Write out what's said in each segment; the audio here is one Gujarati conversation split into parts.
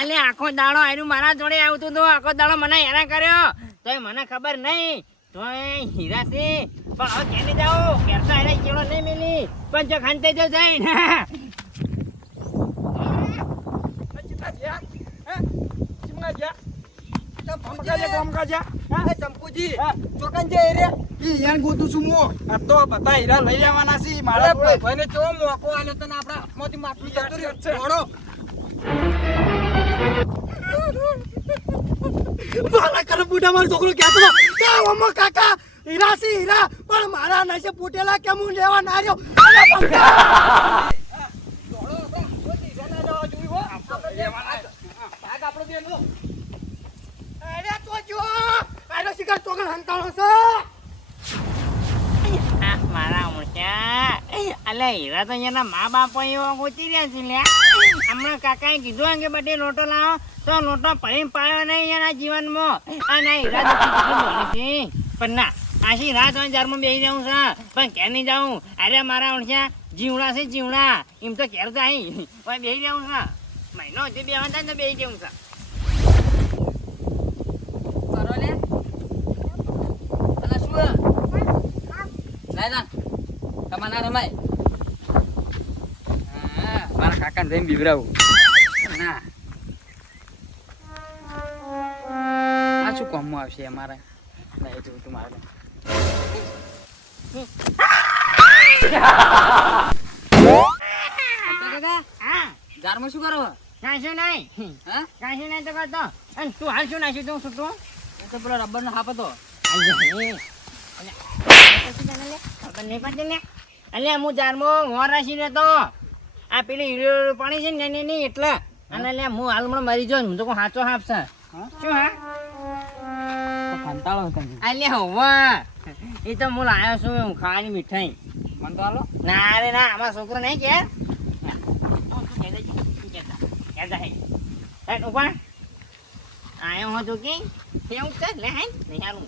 અલે આખો દાડો આયરું મારા જોડે આવતું તો આખો દાડો મને હેરાન કર્યો તો મને ખબર નહીં તો હીરા છે પણ હવે કેને જાઓ કેરતા હેરા કેળો નહીં મિલી પણ જો ખાંતે જો જાય ને ચંપુજી ચોકન જે રે ઈ યાન ગોતું છું મો આ તો બતા હીરા લઈ આવવાના છે મારા ભાઈને ચો મોકો આલે તને આપડા મોતી માટલું જતું રહ્યો છે ઓડો મારા કર બુડા મારો છોકરો કહેતો કે ઓમો કાકા હીરા છે હીરા પણ મારા નસે ફૂટેલા કે હું લેવા ના રહ્યો અરે પંકા દોડો આપણે હીરા ના જવા જોઈ હો આપણે લેવાના ભાગ આપણો બેનો અરે તો જો આનો શિકાર ચોકન હંતાળો છે મારા મોટા અલે હીરા તો એના મા બાપ એવો ગોતી રહ્યા છે લ્યા હમણાં કાકાએ કીધું કે બટે લોટો લાવો તો લોટો પડી પાયો નહીં એના જીવનમાં અને હીરા તો છે પણ ના આશી રાત જારમાં બેસી જાઉં છે પણ ક્યાં નહીં જાઉં અરે મારા ઓળખ્યા જીવડા છે જીવડા એમ તો ઘેર તો અહીં બેસી જાઉં છે મહિનો હજી બે થાય તો બેસી જવું છે કરો લે અને શું લાયના તમારા રમાય હા મારા કાકાને જઈને બીવરાવું ના આ શું કામમાં આવશે અમારે નહીં જોવું તું મારે જારમાં શું કરો કાંશું નહીં હા કાંશું નહીં તો કરતો અને તું હાલ શું નાખ્યું તું છૂટું એ તો પેલો રબર નો હાપ હતો અલ્યા હું જારમાં મોર રાશી રહેતો આ પેલી હીરો પાણી છે ને નહીં એટલે અને અલ્યા હું હાલમાં મરી જાઉં હું તો કોઈ સાચો હાફ છે શું હા કંટાળો હતો અલ્યા હોવા એ તો હું લાવ્યો છું હું ખાવાની મીઠાઈ મને તો હાલો ના રે ના અમારા છોકરો નહીં કે આયો હતો કે કેવું છે લે હાય નહીં હારું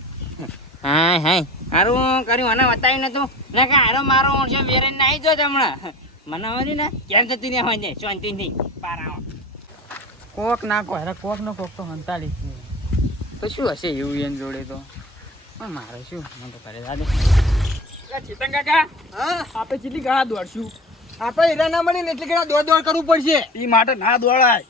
હા હાય હારું કર્યું મને બતાવ્યું નતું ને કે હારો મારો ઓળશે વેરે નાઈ જો હમણાં મને વળી ને કેમ જતી ને હોય જાય શાંતિથી પાર આવો કોક ના કો અરે કોક નો કોક તો હંતાળી તો શું હશે એવું એન જોડે તો પણ મારે શું મને તો કરે દાદે ચેતન કાકા હા આપણે કેટલી ઘણા દોડશું આપણે હીરા ના મળી ને એટલે ઘણા દોડ કરવું પડશે એ માટે ના દોડાય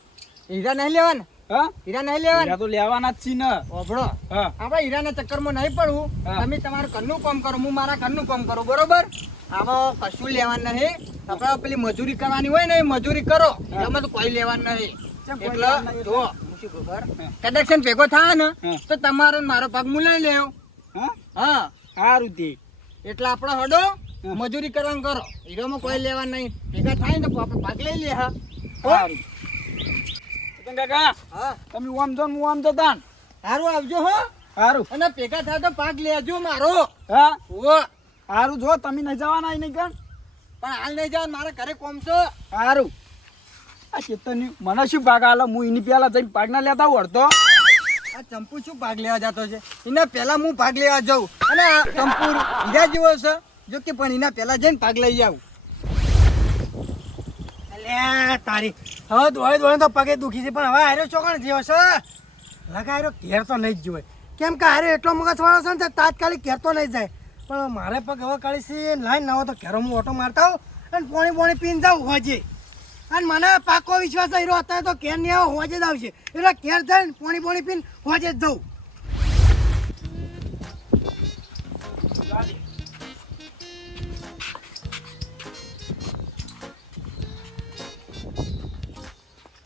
હીરા નહીં લેવાના હા હીરા નહીં લેવાના હીરા તો લેવાના જ છે ને ઓભળો હા આપણે હીરાના ચક્કરમાં નહીં પડવું તમે તમારું ઘરનું કામ કરો હું મારા ઘરનું કામ કરું બરોબર આવો કશું લેવાનું નહીં આપણે પેલી મજૂરી કરવાની હોય ને એ મજૂરી કરો એમાં તો કોઈ લેવાનું નહીં એટલે જો કદાચ ભેગો થાય ને તો તમારો મારો ભાગ હું લઈ લેવ હા સારું તે એટલે આપણે હડો મજૂરી કરવાનું કરો હીરોમાં કોઈ લેવા નહીં ભેગા થાય ને તો આપણે ભાગ લઈ લે હા સારું કાકા હા તમે ઓમ જો હું ઓમ જતા સારું આવજો હો સારું અને ભેગા થાય તો ભાગ લેજો મારો હા ઓ સારું જો તમે નહીં જવાના નહીં કણ પણ હાલ નહીં જવાનું મારે ઘરે કોમ છો સારું આ ચેતન મને શું ભાગ આલો હું એની પેલા જઈને ભાગ ના લેતા વળતો આ ચંપુ શું ભાગ લેવા જતો છે એના પહેલા હું ભાગ લેવા જાઉં અને આ ચંપુ હીરા જેવો છે જો કે પણ એના પહેલા જઈને ભાગ લઈ જાઉં અલ્યા તારી હવે દોડે તો પગે દુખી છે પણ હવે હાર્યો ચોકણ જેવો છે લગાયરો ઘેર તો નહીં જ જોવે કેમ કે હારે એટલો મગજવાળો છે ને તાત્કાલિક ઘેર તો નહીં જાય પણ મારે પગ હવે કાઢી છે લાઈન ના હોય તો ઘેરો હું ઓટો મારતા હોઉં અને પોણી પીને જાઉં હોજે અને મને પાકો વિશ્વાસ રહ્યો અત્યારે તો ઘેર નહીં આવો હોજે જ આવશે એટલે ઘેર જઈને પોણી પીને હોજે જ જવું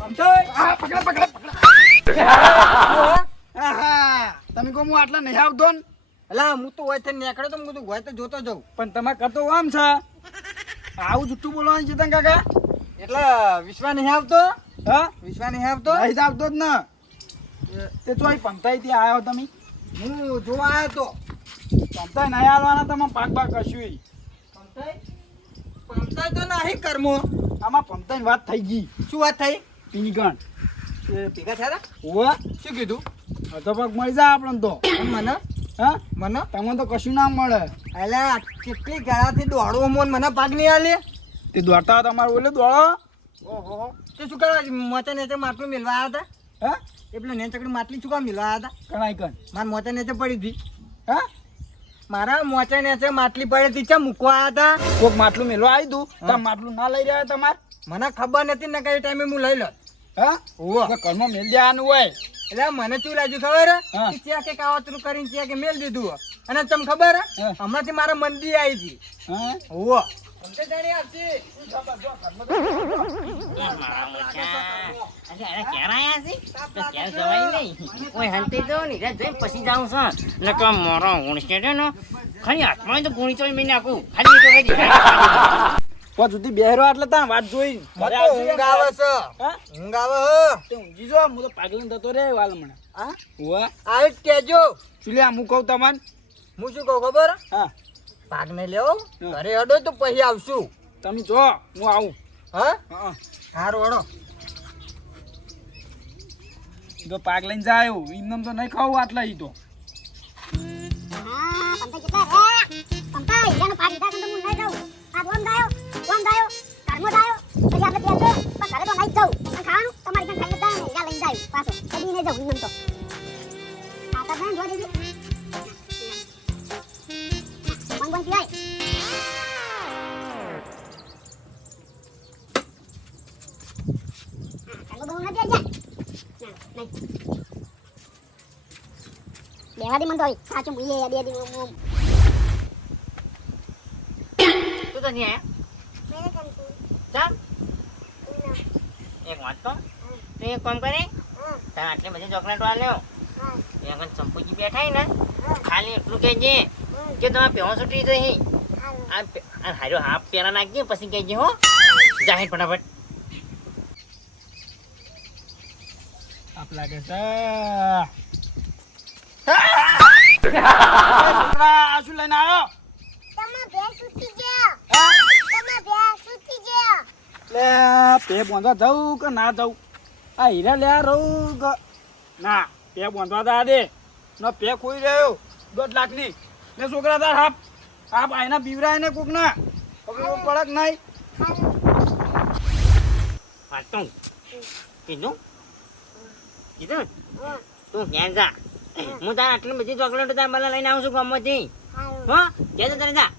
તમે કહો હું આટલા નહીં આવતો ને એટલે હું તો હોય નીકળ્યો તો હું તો હોય તો જોતો જાઉં પણ તમે કરતો આમ છે આવું જુઠ્ઠું બોલવાનું ચેતન કાકા એટલે વિશ્વા નહીં આવતો હા વિશ્વા નહીં આવતો નહીં આવતો જ ને તે તો અહીં પંતાઈ થી આવ્યો તમે હું જોવા આવ્યો તો પંતાઈ નહીં આવવાના તમે પાક કશું પંતાઈ તો નહીં કરમો આમાં પંતાઈ વાત થઈ ગઈ શું વાત થઈ પીગણ ભેગા થયા હોવા શું કીધું તો પગ મળી જાય આપણને તો મને હા મને તમને તો કશું ના મળે એટલે કેટલી ઘરાથી દોડવો મોન મને ભાગ નહીં આલે તે દોડતા તમારે બોલે દોડો ઓહો તે શું કરવા મોચા નેચે માટલું મેળવા આવ્યા હતા હા એ પેલા નેચકડી માટલી શું કામ મેળવા આવ્યા હતા કણાઈ કણ મારા મોચા નેચે પડી હતી હા મારા મોચા નેચે માટલી પડી હતી ચા મૂકવા આવ્યા હતા કોક માટલું મેલવા આવી દઉં તમે માટલું ના લઈ રહ્યા તમારે મને ખબર નથી ને કઈ ટાઈમે હું લઈ લો હા ઓહો એટલે ઘરમાં મેલ દેવાનું હોય એટલે મને શું લાગ્યું ખબર હા. કે ત્યાં કે કાવતરું કરીને ત્યાં કે મેલ દીધું હે. અને તમને ખબર હે હા. હમણાંથી મારા મંદી આવી હતી હા ઓહો સમજે જાણી આપશે પછી જાઉં છું ને તો મોરો ઊંઘશે છે ને ખાલી હાથમાં તો ગુણી ચોઈ મેં નાખું ખાલી પોત સુધી બેહરો એટલે તાં વાત જોઈ ઘરે મને તો આવજો ઊંઘ આવે છે હા ઊંઘ આવે હે. તે ઊંઘી જો હું તો પાગલન થતો રે વાલ મને હા હોવા આવી જ કહેજો ચુલે હું કહું તમને હું શું કહું ખબર હા ભાગ નહીં લેવો ઘરે હડો તો પછી આવશું તમે જો હું આવું હા હા સારું હડો તો પાક લઈને જાય એમને તો નહીં ખાવું આટલા ઈ તો બેવાડી મન તો સાચું બોલીએ બે દી તું તો નહીં આયા ચાલ એક વાત તો તું એક કામ કરે તારે આટલી બધી ચોકલેટો આલ્યો એ આગળ ચંપુજી બેઠા ને ખાલી એટલું કહેજે કે તમે પેહો છૂટી જઈ આ હારો હાફ પેરા નાખજે પછી કહેજે હો જાહેર ફટાફટ આપ લાગે છે છોકરા આ શું લઈને આવ્યો લે પે બોંધવા જાઉં કે ના જાઉં આ હીરા લે રહું કે ના પે બોંધવા દા દે નો પે ખોઈ રહ્યો 2 લાખની લે છોકરા તાર હાપ આઈના બીવરાય ને કોક ના ખબર પડક નહીં વાંચતું કીધું કીધું તું ક્યાં જા હું તારે આટલી બધી ચોકલેટો તાર મને લઈને આવું છું ગામમાંથી હો ક્યાં તને જા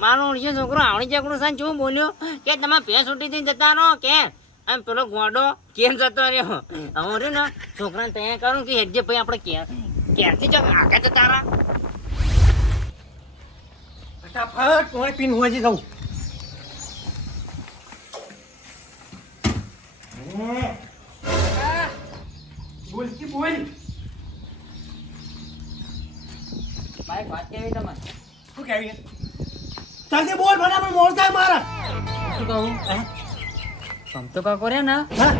મારો ઓળખ્યો છોકરો આવડી ચકડું સાંજ શું બોલ્યો કે તમે ભેંસ ઉઠી જતા રહો કે આમ પેલો ગોડો કેમ જતો રહ્યો હવે રે ને છોકરાને તૈયાર કરું કે હેડજે ભાઈ આપણે ક્યારથી જ આગળ જતા રહા ફટાફટ પાણી પીને હોજી જાઉં બોલ કી બોલ ભાઈ વાત કેવી તમારે શું કહેવી જલ્દી બોલ ફટાફટ મોડ થાય મારા શું કહું સમતો કાકો રે ને હા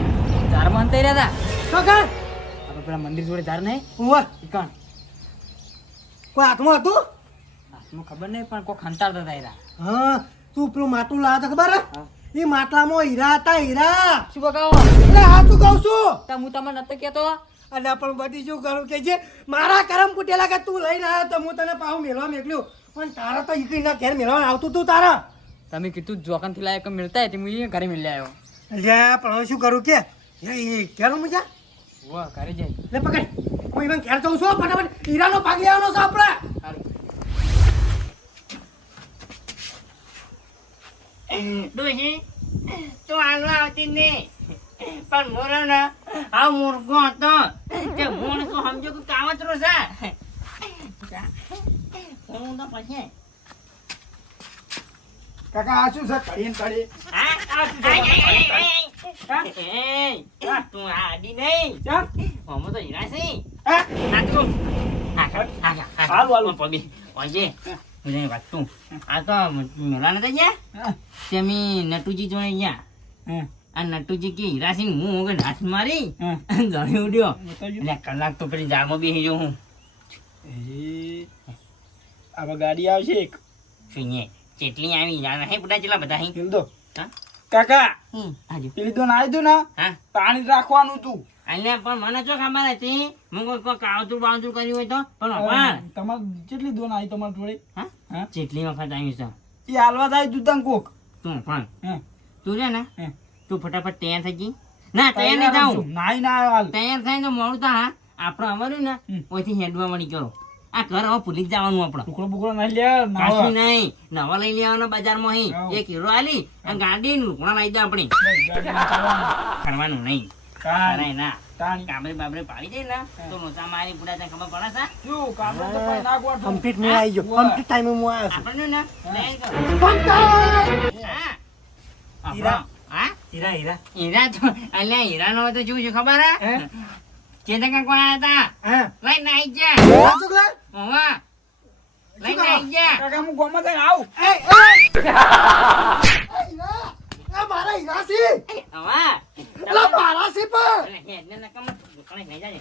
ઝાર માનતા રહ્યા હતા તો કર આપણે પેલા મંદિર જોડે ઝાર નહીં ઉવર કણ કોઈ હાથમાં હતું હાથમાં ખબર નહીં પણ કોઈ ખંતાડતા હતા એરા હા તું પેલું માટલું લાવ્યા હતા ખબર હે? હા. એ માટલામાં હીરા હતા હીરા શું બગાવો એટલે હાચું કહું છું તો હું તમને નતો કહેતો અને પણ બધી શું કરું કે જે મારા કરમ કુટેલા કે તું લઈને આવ્યો તો હું તને પાછું મેળવા મેકલ્યું પણ તારા તો ઈકડીના ઘેર મેળવા આવતું તું તારા તમે કીધું જોકનથી લાયક મિલતા હતી હું ઘરે મિલ્યા આવ્યો લે પણ હવે શું કરું કે એ ઘેર મજા વાહ ઘરે જાય લે પકડ હું ઇવન ઘેર જઉં છું ફટાફટ હીરાનો ભાગ લેવાનો છે આપણે ડોશી તું હાલવા આવતી જ નહીં પણ મોરો ને આ મૂર્ખો હતો કે મોણ તો સમજો કે કાવતરો છે હું તો પછી કાકા આ શું છે કડીને કડી હા તું આડી નહીં ચાલ હમો તો હીરા છે હા હાલ વાલું પગી ઓજે મને વાત તું આ તો મેલા નતા ગયા તેમી નટુજી જોડે ગયા હા આ નટુજી કે હીરાસિંહ હું વગર હાથ મારી હા ગણી ઉડ્યો બતાવજો એટલે કલાક તો પેલી જાળમાં બેસી જો હું એ આવા ગાડી આવશે એક સુઈએ ચેટલી આવી જાણે હે બધા ચેલા બધા હે હિલ દો હા કાકા હાજી પેલી તો નાઈ દો ને હા પાણી રાખવાનું તું અલ્યા પણ મને શું ખબર હતી હું કોઈ કાવતું બાવતું કર્યું હોય તો પણ અપાર તમારે કેટલી દોન આવી તમારી જોડે હા હા ચેટલી વખત આવ્યું છે એ હાલવા થાય તું તને કોક તું પણ હા તું રે ને હા. તું ફટાફટ તૈયાર થઈ જી. ના તૈયાર નહીં થાવું. નાઈ ના હાલ તૈયાર થાય તો મોડું તો હા આપણે અમારું ને ઓયથી હેડવા મળી કરો. આ ઘર હવે ભૂલી જ જવાનું આપણે. ટુકડો બુકડો નહીં લે કાશી નહીં નવા લઈ લેવાનો બજારમાં અહીં એક હીરો આલી અને ગાડી લુકડા લાવી દે આપણે. કરવાનું નહીં અરે ના કાબરે બાબરે પાડી દે ને તો લોચા મારી પૂરા તને ખબર પડે છે. કમ્પ્લીટ મેં આવી ગયો કમ્પ્લીટ ટાઈમે હું આવ્યો છું આપણને ને તૈયાર કરો. હા હીરા. હા હીરા હીરા હીરા તો અલ્યા હીરા નો તો શું છે ખબર હે ચેતકા કોણ આયા હા તા લઈને આવી જા છોકરા ઓવા લઈને આવી જા. કાકા હું ગોમાં જઈને આવું એ મારા હીરા છે ઓવા એલા મારા છે પણ એને નકમ દુકાને લઈ જાજે.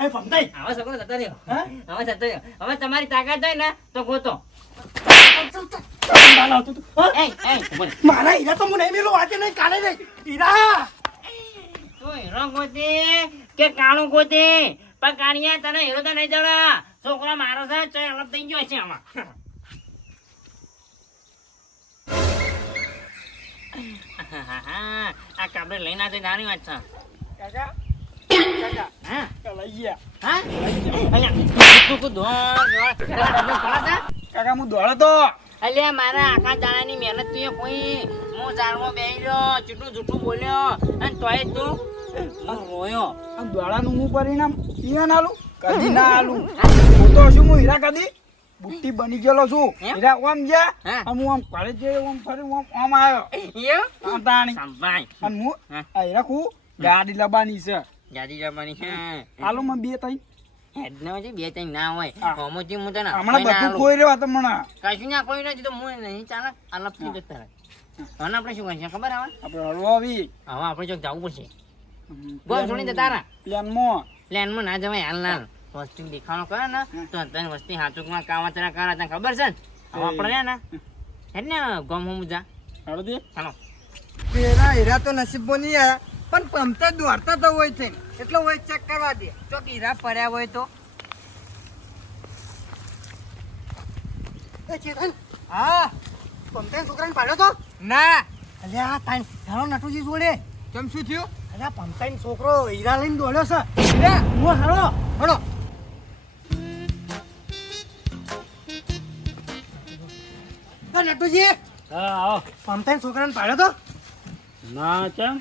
એ પમતાઈ હવે સગળો જતો રહ્યો. હા હવે જતો રહ્યો. હવે તમારી તાકાત હોય ને તો ગોતો. એ બોલ મારા હીરા તો હું નહીં મેલું આજે નહીં કાલે નહીં હીરા તું હીરો ગોતે કે કાળું ગોતે પણ કાણિયા તને હીરો તો નહીં જણા છોકરો મારો છે ચોય અલગ થઈ ગયો છે આમાં. આ કાબરે લઈને આજે નાની વાત છે. કાકા હા લઈ ગયા હા અહીંયા તું કો દોડ કાકા હું દોડો તો અલ્યા મારા આખા દાડાની મહેનત તું કોઈ હું ઝાડમાં બેહી રહ્યો ચૂટું જૂઠું બોલ્યો અને તોય તું હું રોયો. આ દોડાનું હું પરિણામ ઈયા ના આલું કદી ના આલું હું તો શું હું હીરા કદી બુટ્ટી બની ગયેલો છું એમ? હીરા ઓમ ગયા હા. અને હું આમ કોલેજ જઈ ઓમ ફરી ઓમ આવ્યો એવું આમ તાણી સંભાઈ અને હું હા. આ હીરા ખું ગાડી લબાની છે જાડી જવાની છે આલુ માં બે ત્રણ હેડ ના હોય બે ત્રણ ના હોય હા. હોમોથી હું તને હમણાં કઈ ના બધું આલું. કોઈ રહ્યો તો મને કશું ના કોઈ નથી તો હું નહીં ચાલે અલગ થઈ જતા રહે. હવે આપણે શું કરીશું ખબર આવે આપણે હળવો આવી હવે આપણે ચોક જવું પડશે બોલ છોડી દે તારા પ્લાનમાં પ્લેનમાં ના જવાય હાલ ના વસ્તુ દેખાણો કરે ને તો તને વસ્તી હાચુકમાં કાવતરા કરે તને ખબર છે ને હવે આપણે રહ્યા ને હેડ ને ગમ હું જા હળદી ચાલો પેલા હીરા તો નસીબમાં નહીં આયા પણ પમતા દોડતા તો હોય છે એટલે હોય ચેક કરવા દે ચોક હીરા પડ્યા હોય તો એ ચેતન હા પમતા છોકરાને પાડ્યો તો ના અલ્યા આ તાન હેલો નટુજી જોડે કેમ શું થયું અલ્યા પમતાઈ છોકરો હીરા લઈને દોડ્યો છે લે હું હાલો હળો નટુજી હા આવો પમતાઈ છોકરાને પાડ્યો તો ના ચમ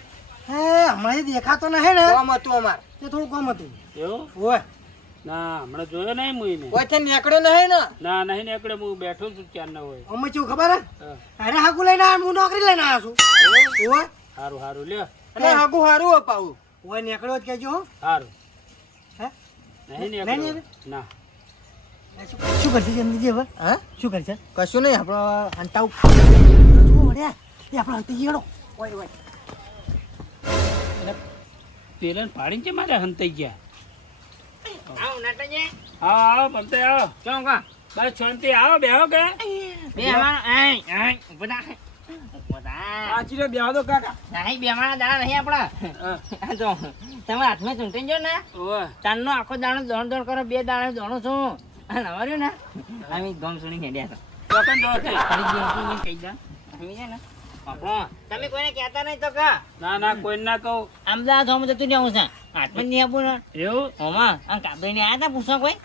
હે હમણાં એ દેખાતો નહીં ને કોમ હતું અમાર તે થોડું કમ હતું એવું ઓય ના હમણાં જોયો નહીં હું એને કોઈ નીકળ્યો નહીં ને ના નહીં નીકળે હું બેઠો છું ક્યાં ના હોય અમે કેવું ખબર હે હા. અરે હાકુ લઈને આવ્યો હું નોકરી લઈને આવ્યો છું ઓય સારું સારું લ્યો એટલે હાગું હારું અપાવું ઓય નીકળ્યો જ કહેજો હો. સારું હે નહીં નહીં નીકળે ના શું કરશે જલ્દી હવે હા શું કરશે કશું નહીં આપણો હંતાવ જુઓ વળ્યા એ આપણે હંતી ગયેલો ઓય ઓય પેલા પાડીને છે મારે હંતાઈ ગયા આવ નાટજી આવો આવો બનતે આવો ચો કા બસ શાંતિ આવો બેહો કે બે અમાર એ ઉભા ઉભા આચી રે બેહો તો કાકા નહીં બે મારા દાડા નહીં આપણા આ જો તમે હાથમાં ચૂંટાઈ જો ને ઓય ચાંદનો આખો દાડો દોડ દોડ કરો બે દાડે દોડું છું અને અમારું ને અમે ગમ સુણી હેડ્યા હતા ચોકન દોડતે ફરી ગયો કહી દો અમે છે ને આપણો તમે કોઈને કહેતા નહીં તો કા ના ના કોઈ ના કહું અમદાવાદ હોમ જતું રહેવું છે હાથમાં જ નહીં આપું ને એવું હોમાં આમ કાબરીને આવ્યા હતા પૂછો કોઈ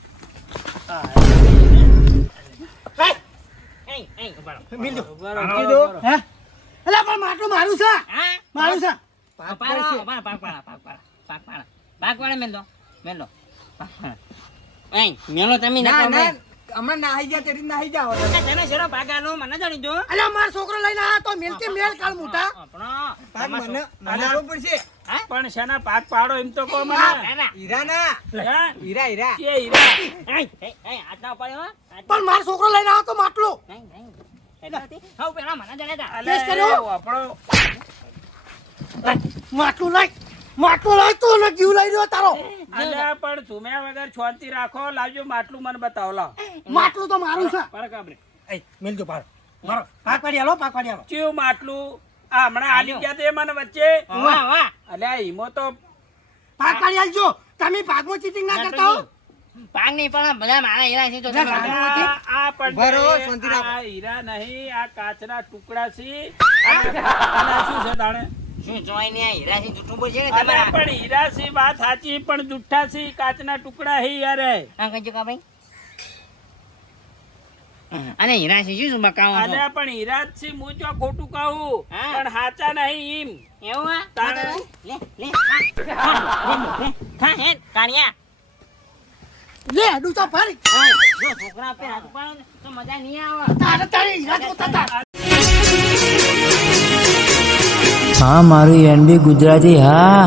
ઉભા રહો. મિલ દો કીધું હે અલા પણ માટલું મારું છે હા મારું છે પાકવાળા મેલ દો મેલો તમે ના ના ના હમણાં નાહી ગયા તેરી નાહી જાવ તને શેરો પાક આલો મને જાણી દો અલા માર છોકરો લઈને આવ્યો તો મેલથી મેલ કાળ મોટા આપણો પાક મને મને આવવું પડશે પણ શેના પાક પાડો એમ તો કહો મને હીરા ના હે? હીરા હીરા કે હીરા હાથ ના પડ્યો પણ માર છોકરો લઈને આવ્યો તો માટલું હા પેલા મને જાણે તા કેસ કર્યો? આપણો માટલું લઈ તું ને જીવ લઈ રહ્યો તારો અલ્યા પણ સુમ્યા વગર શાંતિ રાખો લાવજો માટલું મને બતાવો લાવ માટલું તો મારું છે પર કાબરે એ મિલ દો પાર મારો પાક પાડી આલો ચેવું માટલું આ હમણાં આલી ગયા તે મને વચ્ચે વાહ વાહ અલ્યા ઈમો તો પાક પાડી આલજો તમે પાકમાં ચીટિંગ ના કરતા હો પાક નહીં પણ બધા મારા હીરા છે તો ના, તમે ના, ના. આ પણ બરો, શાંતિ રાખો. આ હીરા નહીં આ કાચના ટુકડા છે આ શું છે તાણે શું જોઈ ને આ હીરાથી જૂઠું બોલશે કે અરે તમારા પણ હીરા છે વાત સાચી પણ જુઠ્ઠા છે કાચના ટુકડા હે યાર આ કહેજો કા ભાઈ અને હીરા છે શું બકાવો છો? અરે પણ હીરા જ છે હું જો ખોટું કહું હા. પણ હાચા નહીં એમ એવું આ? તારે. લે ખા હે કાણિયા લે હેડું તો ફરી જો છોકરા પે હાથ પાડો ને તો મજા નહીં આવે તારે તારે હીરા જોતા હતા હા મારું એનબી ગુજરાતી હા